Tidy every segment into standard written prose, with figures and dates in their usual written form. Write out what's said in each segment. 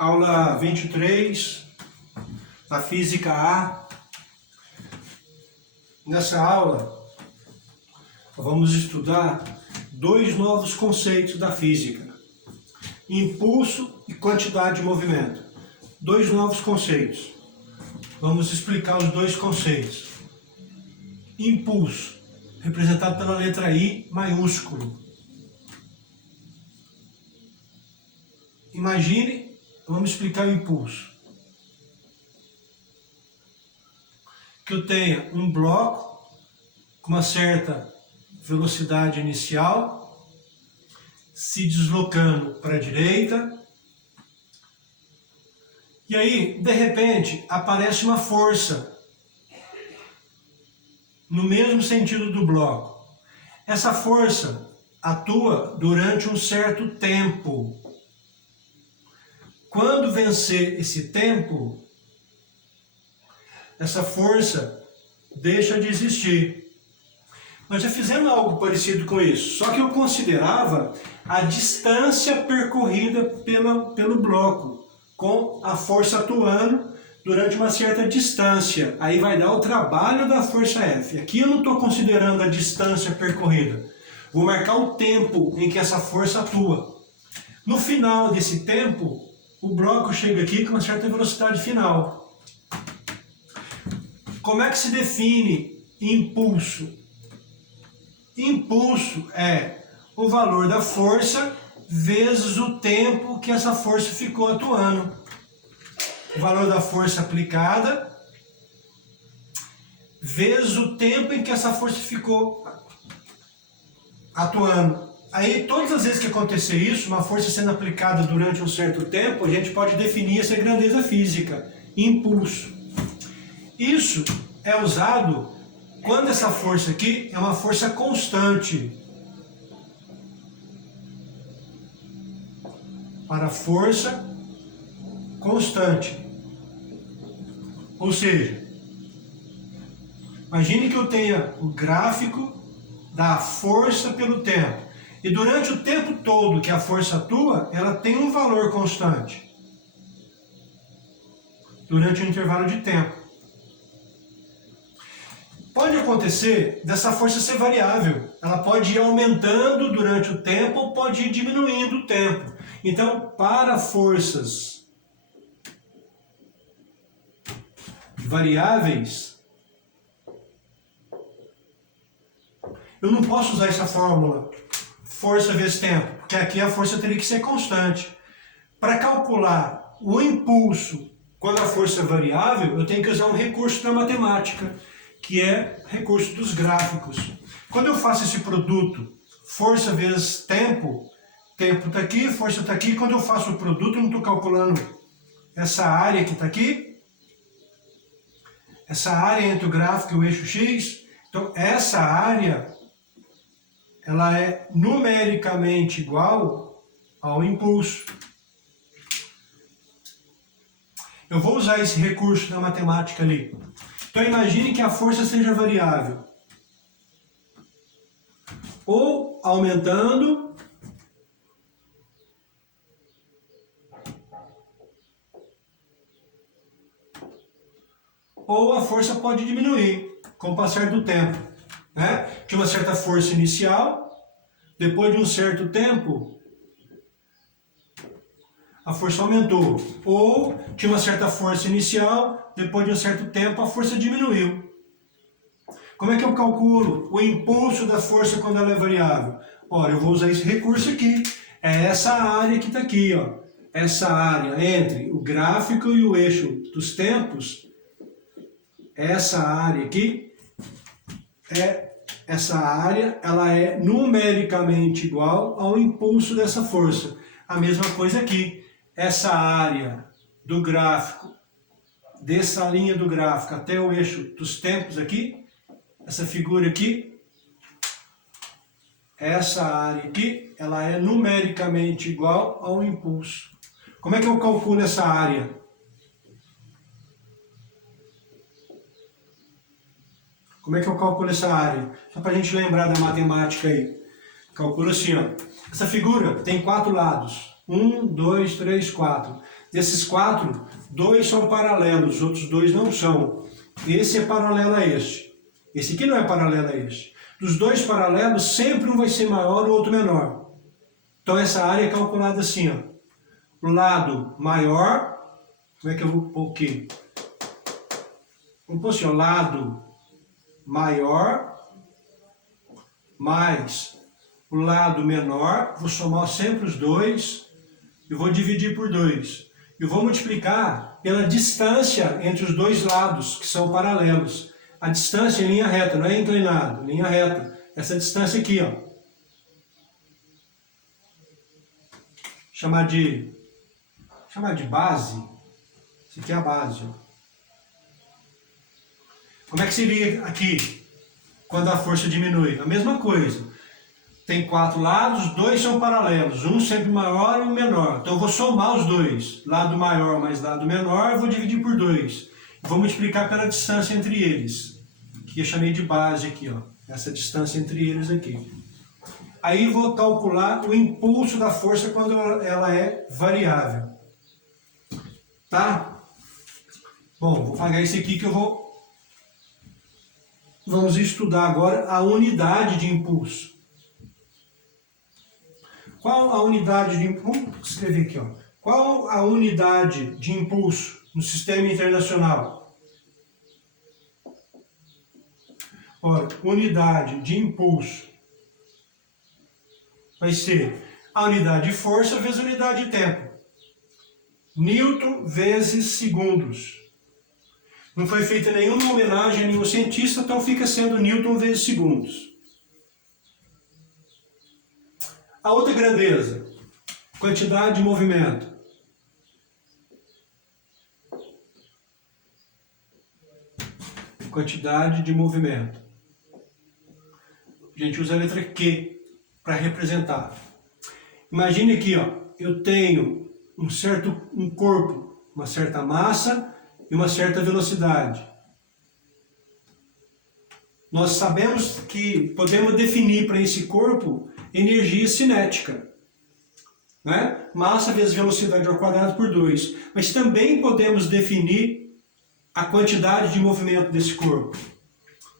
Aula 23 da Física A. Nessa aula, vamos estudar dois novos conceitos da física: impulso e quantidade de movimento. Dois novos conceitos. Vamos explicar os dois conceitos. Impulso, representado pela letra I maiúsculo. Imagine, vamos explicar o impulso. Que eu tenha um bloco com uma certa velocidade inicial, se deslocando para a direita, e aí, de repente, aparece uma força no mesmo sentido do bloco. Essa força atua durante um certo tempo. Quando vencer esse tempo, essa força deixa de existir. Nós já fizemos algo parecido com isso, só que eu considerava a distância percorrida pelo bloco, com a força atuando durante uma certa distância. Aí vai dar o trabalho da força F. Aqui eu não estou considerando a distância percorrida. Vou marcar o tempo em que essa força atua. No final desse tempo, o bloco chega aqui com uma certa velocidade final. Como é que se define impulso? Impulso é o valor da força vezes o tempo que essa força ficou atuando. O valor da força aplicada vezes o tempo em que essa força ficou atuando. Aí, todas as vezes que acontecer isso, uma força sendo aplicada durante um certo tempo, a gente pode definir essa grandeza física, impulso. Isso é usado quando essa força aqui é uma força constante. Para força constante. Ou seja, imagine que eu tenha o gráfico da força pelo tempo. E durante o tempo todo que a força atua, ela tem um valor constante. Durante um intervalo de tempo. Pode acontecer dessa força ser variável. Ela pode ir aumentando durante o tempo ou pode ir diminuindo o tempo. Então, para forças variáveis, eu não posso usar essa fórmula, força vezes tempo, porque aqui a força teria que ser constante. Para calcular o impulso quando a força é variável, eu tenho que usar um recurso da matemática, que é recurso dos gráficos. Quando eu faço esse produto, força vezes tempo, tempo está aqui, força está aqui. Quando eu faço o produto, eu não estou calculando essa área que está aqui, essa área entre o gráfico e o eixo X. Então, essa área, ela é numericamente igual ao impulso. Eu vou usar esse recurso da matemática ali. Então, imagine que a força seja variável. Ou aumentando, ou a força pode diminuir com o passar do tempo. Né? Tinha uma certa força inicial, depois de um certo tempo, a força aumentou. Ou tinha uma certa força inicial, depois de um certo tempo, a força diminuiu. Como é que eu calculo o impulso da força quando ela é variável? Ora, eu vou usar esse recurso aqui. É essa área que está aqui, ó. Essa área entre o gráfico e o eixo dos tempos. Essa área aqui, essa área, ela é numericamente igual ao impulso dessa força. A mesma coisa aqui. Essa área do gráfico, dessa linha do gráfico até o eixo dos tempos aqui, essa figura aqui, essa área aqui, ela é numericamente igual ao impulso. Como é que eu calculo essa área? Como é que eu calculo essa área? Só para a gente lembrar da matemática aí. Calculo assim, ó. Essa figura tem 4 lados. 1, 2, 3, 4. Desses 4, 2 são paralelos, os outros 2 não são. Esse é paralelo a este. Esse aqui não é paralelo a este. Dos 2 paralelos, sempre um vai ser maior e o outro menor. Então essa área é calculada assim, ó. O lado maior, como é que eu vou pôr aqui? Vamos pôr assim, ó, lado maior mais o lado menor, vou somar sempre os 2 e vou dividir por 2. E vou multiplicar pela distância entre os 2 lados, que são paralelos. A distância em linha reta, não é inclinado, linha reta. Essa distância aqui, ó. Chamar de base. Isso aqui é a base, ó. Como é que seria aqui, quando a força diminui? A mesma coisa. Tem 4 lados, 2 são paralelos, um sempre maior e um menor. Então eu vou somar os 2, lado maior mais lado menor, eu vou dividir por 2. Vou multiplicar pela distância entre eles, que eu chamei de base aqui, ó. Essa distância entre eles aqui. Aí eu vou calcular o impulso da força quando ela é variável. Tá? Bom, vou apagar esse aqui que eu vou... Vamos estudar agora a unidade de impulso. Qual a unidade de impulso? Vamos escrever aqui, ó. Qual a unidade de impulso no sistema internacional? Ora, unidade de impulso vai ser a unidade de força vezes a unidade de tempo. Newton vezes segundos. Não foi feita nenhuma homenagem a nenhum cientista, então fica sendo Newton vezes segundos. A outra grandeza, quantidade de movimento. Quantidade de movimento. A gente usa a letra Q para representar. Imagine aqui, ó, eu tenho um corpo, uma certa massa e uma certa velocidade. Nós sabemos que podemos definir para esse corpo energia cinética, né? Massa vezes velocidade ao quadrado por 2. Mas também podemos definir a quantidade de movimento desse corpo.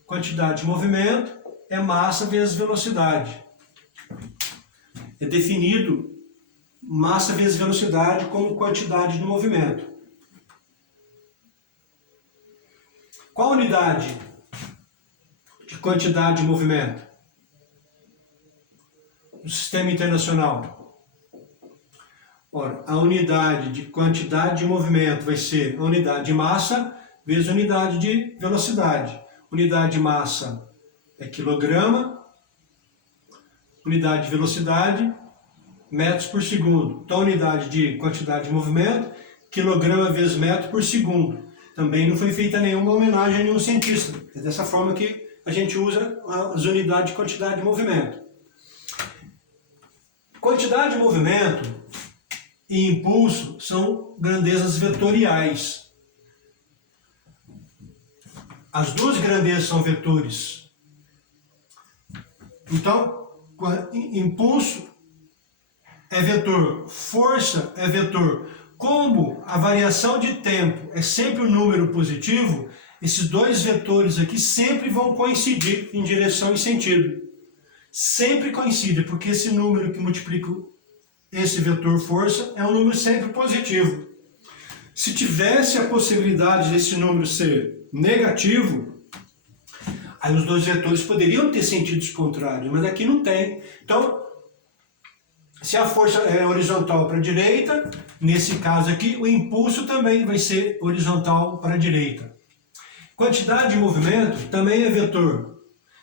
Quantidade de movimento é massa vezes velocidade. É definido massa vezes velocidade como quantidade de movimento. Qual a unidade de quantidade de movimento do sistema internacional? Ora, a unidade de quantidade de movimento vai ser a unidade de massa vezes a unidade de velocidade. Unidade de massa é quilograma, unidade de velocidade, metros por segundo. Então, a unidade de quantidade de movimento, quilograma vezes metro por segundo. Também não foi feita nenhuma homenagem a nenhum cientista. É dessa forma que a gente usa as unidades de quantidade de movimento. Quantidade de movimento e impulso são grandezas vetoriais. As duas grandezas são vetores. Então, impulso é vetor, força é vetor. Como a variação de tempo é sempre um número positivo, esses dois vetores aqui sempre vão coincidir em direção e sentido. Sempre coincidem, porque esse número que multiplica esse vetor força é um número sempre positivo. Se tivesse a possibilidade desse número ser negativo, aí os dois vetores poderiam ter sentidos contrários, mas aqui não tem. Então, se a força é horizontal para a direita, nesse caso aqui, o impulso também vai ser horizontal para a direita. Quantidade de movimento também é vetor.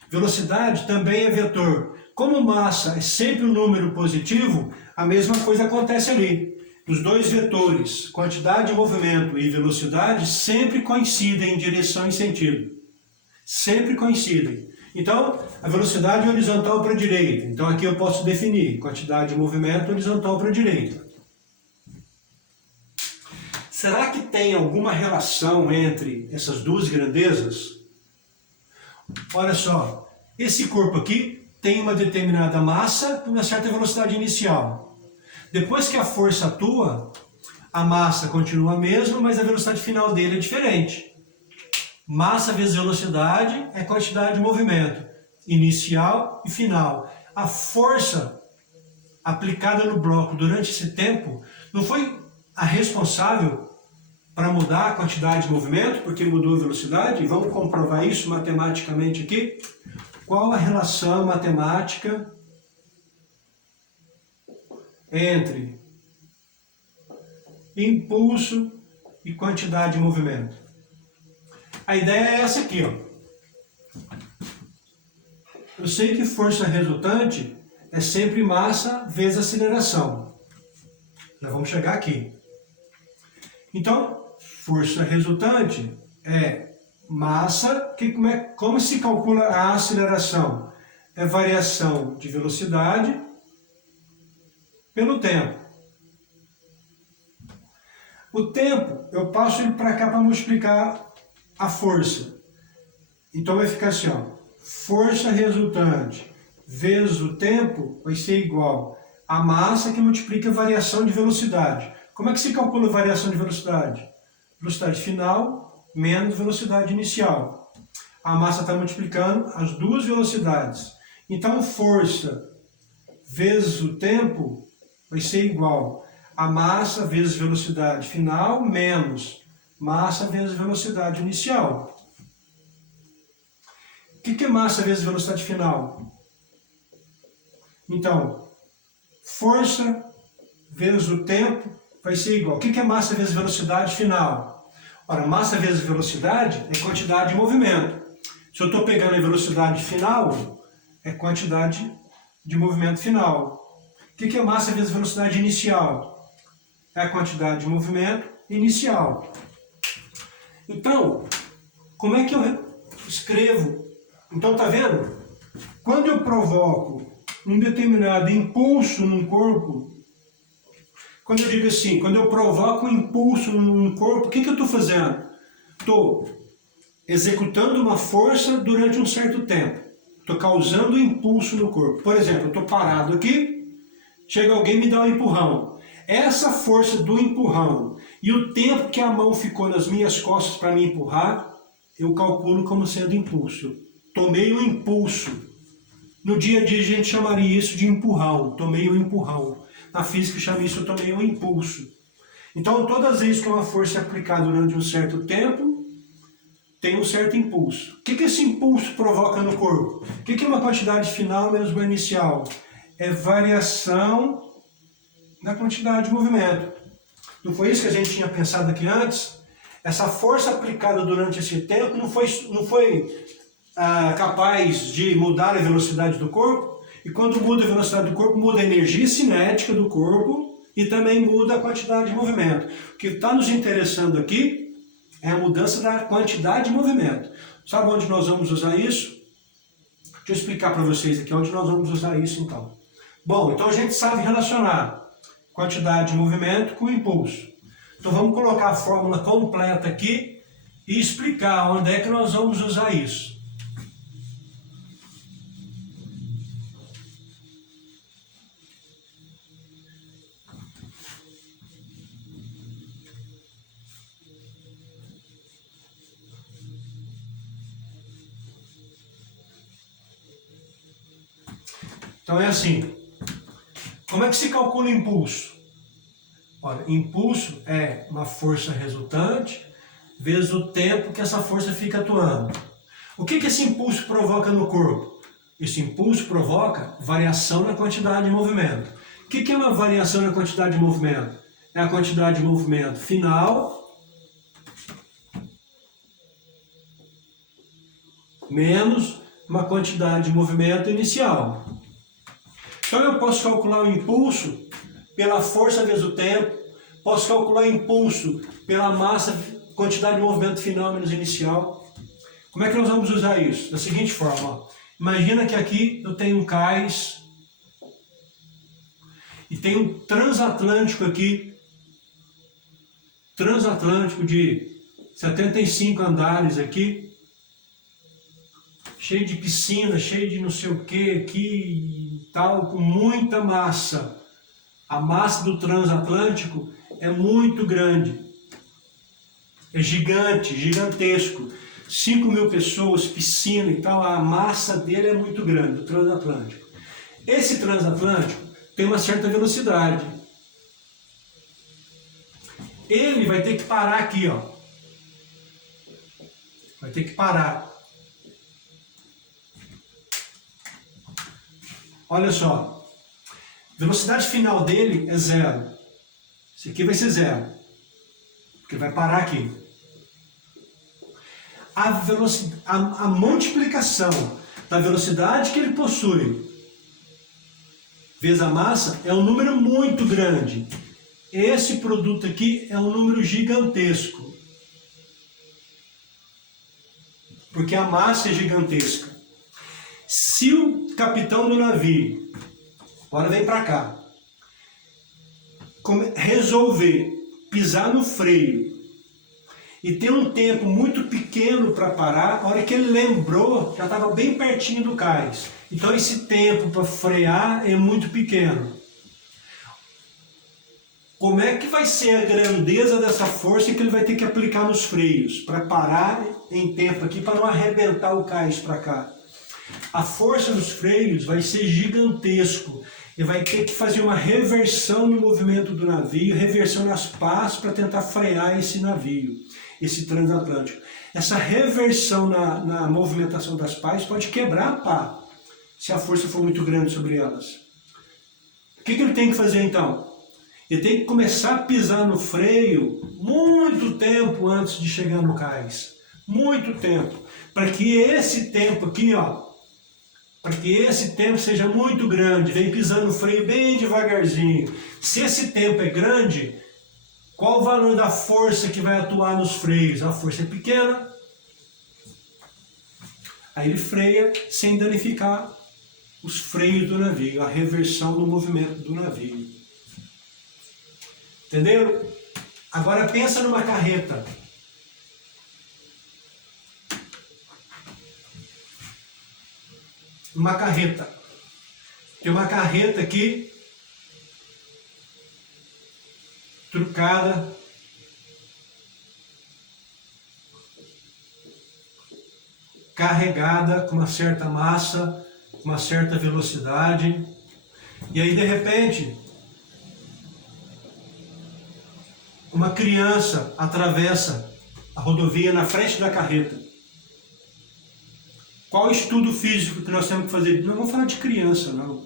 Velocidade também é vetor. Como massa é sempre um número positivo, a mesma coisa acontece ali. Os dois vetores, quantidade de movimento e velocidade, sempre coincidem em direção e sentido. Sempre coincidem. Então, a velocidade é horizontal para a direita. Então, aqui eu posso definir quantidade de movimento horizontal para a direita. Será que tem alguma relação entre essas duas grandezas? Olha só, esse corpo aqui tem uma determinada massa e uma certa velocidade inicial. Depois que a força atua, A massa continua a mesma, mas a velocidade final dele é diferente. Massa vezes velocidade é quantidade de movimento, inicial e final. A força aplicada no bloco durante esse tempo não foi a responsável para mudar a quantidade de movimento, porque mudou a velocidade. E vamos comprovar isso matematicamente aqui. Qual a relação matemática entre impulso e quantidade de movimento? A ideia é essa aqui, ó. Eu sei que força resultante é sempre massa vezes aceleração. Já vamos chegar aqui. Então, força resultante é massa, como se calcula a aceleração? É variação de velocidade pelo tempo. O tempo, eu passo ele para cá para multiplicar a força. Então vai ficar assim, ó, força resultante vezes o tempo vai ser igual a massa que multiplica a variação de velocidade. Como é que se calcula a variação de velocidade? Velocidade final menos velocidade inicial. A massa está multiplicando as duas velocidades. Então, força vezes o tempo vai ser igual a massa vezes velocidade final menos massa vezes velocidade inicial. O que é massa vezes velocidade final? Então, força vezes o tempo vai ser igual. O que é massa vezes velocidade final? Ora, massa vezes velocidade é quantidade de movimento. Se eu estou pegando a velocidade final, é quantidade de movimento final. O que é massa vezes velocidade inicial? É a quantidade de movimento inicial. Então, como é que eu escrevo? Então, tá vendo? Quando eu provoco um determinado impulso num corpo, quando eu digo assim, quando eu provoco um impulso num corpo, o que eu estou fazendo? Estou executando uma força durante um certo tempo. Estou causando um impulso no corpo. Por exemplo, eu estou parado aqui, chega alguém e me dá um empurrão. Essa força do empurrão e o tempo que a mão ficou nas minhas costas para me empurrar, eu calculo como sendo impulso. Tomei um impulso. No dia a dia a gente chamaria isso de empurrão. Tomei um empurrão. Na física chama isso, eu tomei um impulso. Então, todas as vezes que uma força é aplicada durante um certo tempo, tem um certo impulso. O que esse impulso provoca no corpo? O que é uma quantidade final menos uma inicial? É variação da quantidade de movimento. Não foi isso que a gente tinha pensado aqui antes? Essa força aplicada durante esse tempo não foi capaz de mudar a velocidade do corpo? E quando muda a velocidade do corpo, muda a energia cinética do corpo e também muda a quantidade de movimento. O que está nos interessando aqui é a mudança da quantidade de movimento. Sabe onde nós vamos usar isso? Deixa eu explicar para vocês aqui onde nós vamos usar isso então. Bom, então a gente sabe relacionar quantidade de movimento com impulso. Então vamos colocar a fórmula completa aqui e explicar onde é que nós vamos usar isso. Então é assim. Como é que se calcula impulso? Olha, impulso é uma força resultante vezes o tempo que essa força fica atuando. O que esse impulso provoca no corpo? Esse impulso provoca variação na quantidade de movimento. O que é uma variação na quantidade de movimento? É a quantidade de movimento final menos uma quantidade de movimento inicial. Então eu posso calcular o impulso pela força vezes o tempo, posso calcular o impulso pela massa, quantidade de movimento final menos inicial. Como é que nós vamos usar isso? Da seguinte forma, ó. Imagina que aqui eu tenho um cais e tem um transatlântico aqui, transatlântico de 75 andares aqui, cheio de piscina, cheio de não sei o que aqui e tal, com muita massa. A massa do transatlântico é muito grande. É gigante, gigantesco. 5.000 pessoas, piscina e tal, a massa dele é muito grande, o transatlântico. Esse transatlântico tem uma certa velocidade. Ele vai ter que parar aqui, ó. Vai ter que parar. Olha só. Velocidade final dele é 0. Esse aqui vai ser 0. Porque vai parar aqui. A multiplicação da velocidade que ele possui vezes a massa é um número muito grande. Esse produto aqui é um número gigantesco. Porque a massa é gigantesca. Se o capitão do navio, agora vem para cá, resolver pisar no freio e ter um tempo muito pequeno para parar, a hora que ele lembrou, já estava bem pertinho do cais. Então esse tempo para frear é muito pequeno. Como é que vai ser a grandeza dessa força que ele vai ter que aplicar nos freios para parar em tempo aqui, para não arrebentar o cais para cá? A força nos freios vai ser gigantesco. Ele vai ter que fazer uma reversão no movimento do navio, reversão nas pás para tentar frear esse navio, esse transatlântico. Essa reversão na movimentação das pás pode quebrar a pá, se a força for muito grande sobre elas. O que ele tem que fazer então? Ele tem que começar a pisar no freio muito tempo antes de chegar no cais. Muito tempo. Para que esse tempo aqui, ó, para que esse tempo seja muito grande, vem pisando no freio bem devagarzinho. Se esse tempo é grande, qual o valor da força que vai atuar nos freios? A força é pequena. Aí ele freia sem danificar os freios do navio, a reversão do movimento do navio. Entenderam? Agora pensa numa carreta. Uma carreta. Tem uma carreta aqui, trucada, carregada com uma certa massa, com uma certa velocidade, e aí de repente uma criança atravessa a rodovia na frente da carreta. Qual estudo físico que nós temos que fazer? Não vamos falar de criança, não.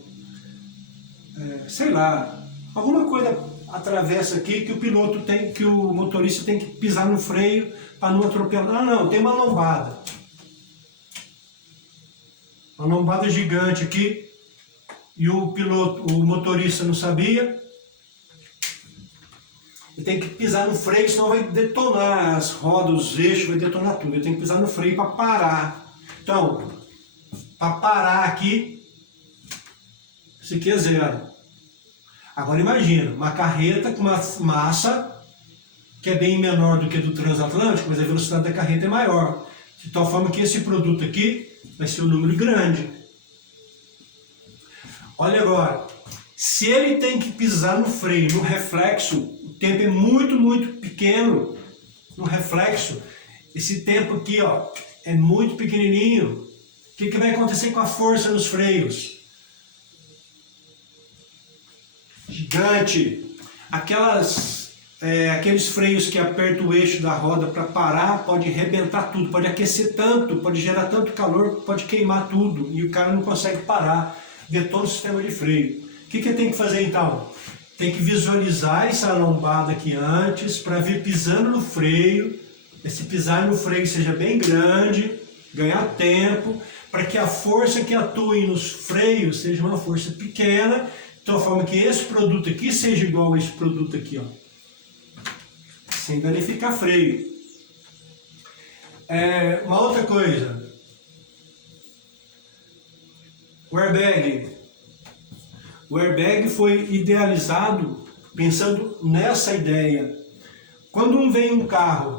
Sei lá, alguma coisa atravessa aqui que o piloto tem, que o motorista tem que pisar no freio para não atropelar. Não, tem uma lombada. Uma lombada gigante aqui e o motorista não sabia. Ele tem que pisar no freio, senão vai detonar as rodas, os eixos, vai detonar tudo. Ele tem que pisar no freio para parar. Então, para parar aqui, isso aqui é 0. Agora imagina, uma carreta com uma massa que é bem menor do que a do transatlântico, mas a velocidade da carreta é maior. De tal forma que esse produto aqui vai ser um número grande. Olha agora, se ele tem que pisar no freio, no reflexo, o tempo é muito, muito pequeno. No reflexo, esse tempo aqui, ó, é muito pequenininho. O que vai acontecer com a força nos freios? Gigante. Aqueles freios que apertam o eixo da roda para parar, pode arrebentar tudo, pode aquecer tanto, pode gerar tanto calor, pode queimar tudo e o cara não consegue parar. Detona o sistema de freio. O que tem que fazer então? Tem que visualizar essa lombada aqui antes para vir pisando no freio. Esse pisar no freio seja bem grande, ganhar tempo, para que a força que atue nos freios seja uma força pequena, de tal forma que esse produto aqui seja igual a esse produto aqui, ó, sem danificar freio. Uma outra coisa, o airbag. O airbag foi idealizado pensando nessa ideia. Quando vem um carro,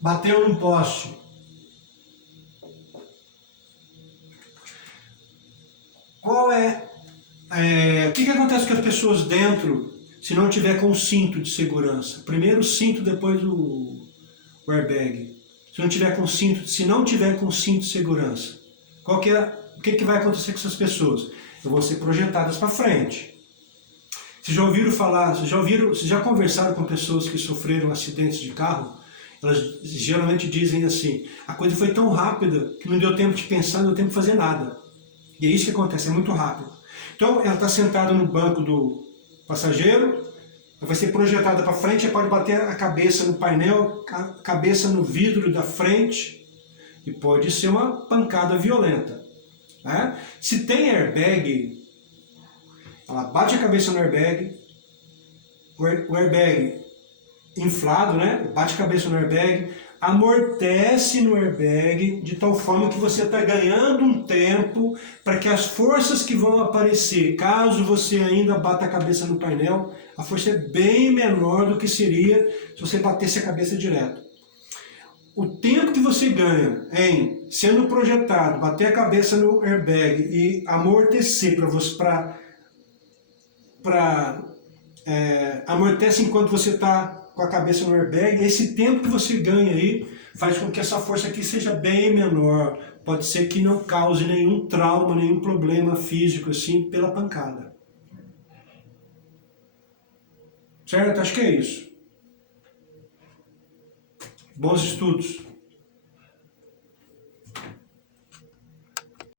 bateu num poste, o que acontece com as pessoas dentro se não tiver com o cinto de segurança? Primeiro o cinto, depois o airbag. Se não tiver com cinto, se não tiver com cinto de segurança, o que vai acontecer com essas pessoas? Elas vão ser projetadas para frente. Vocês já ouviram falar, vocês já conversaram com pessoas que sofreram acidentes de carro? Elas geralmente dizem assim: a coisa foi tão rápida que não deu tempo de pensar, não deu tempo de fazer nada. E é isso que acontece, é muito rápido. Então ela está sentada no banco do passageiro, ela vai ser projetada para frente, ela pode bater a cabeça no painel, a cabeça no vidro da frente, e pode ser uma pancada violenta. Né? Se tem airbag, ela bate a cabeça no airbag, o airbag inflado, né? Bate a cabeça no airbag, amortece no airbag, de tal forma que você está ganhando um tempo para que as forças que vão aparecer, caso você ainda bata a cabeça no painel, a força é bem menor do que seria se você batesse a cabeça direto. O tempo que você ganha em sendo projetado, bater a cabeça no airbag e amortecer amortece enquanto você está com a cabeça no airbag, esse tempo que você ganha aí faz com que essa força aqui seja bem menor. Pode ser que não cause nenhum trauma, nenhum problema físico assim pela pancada. Certo? Acho que é isso. Bons estudos.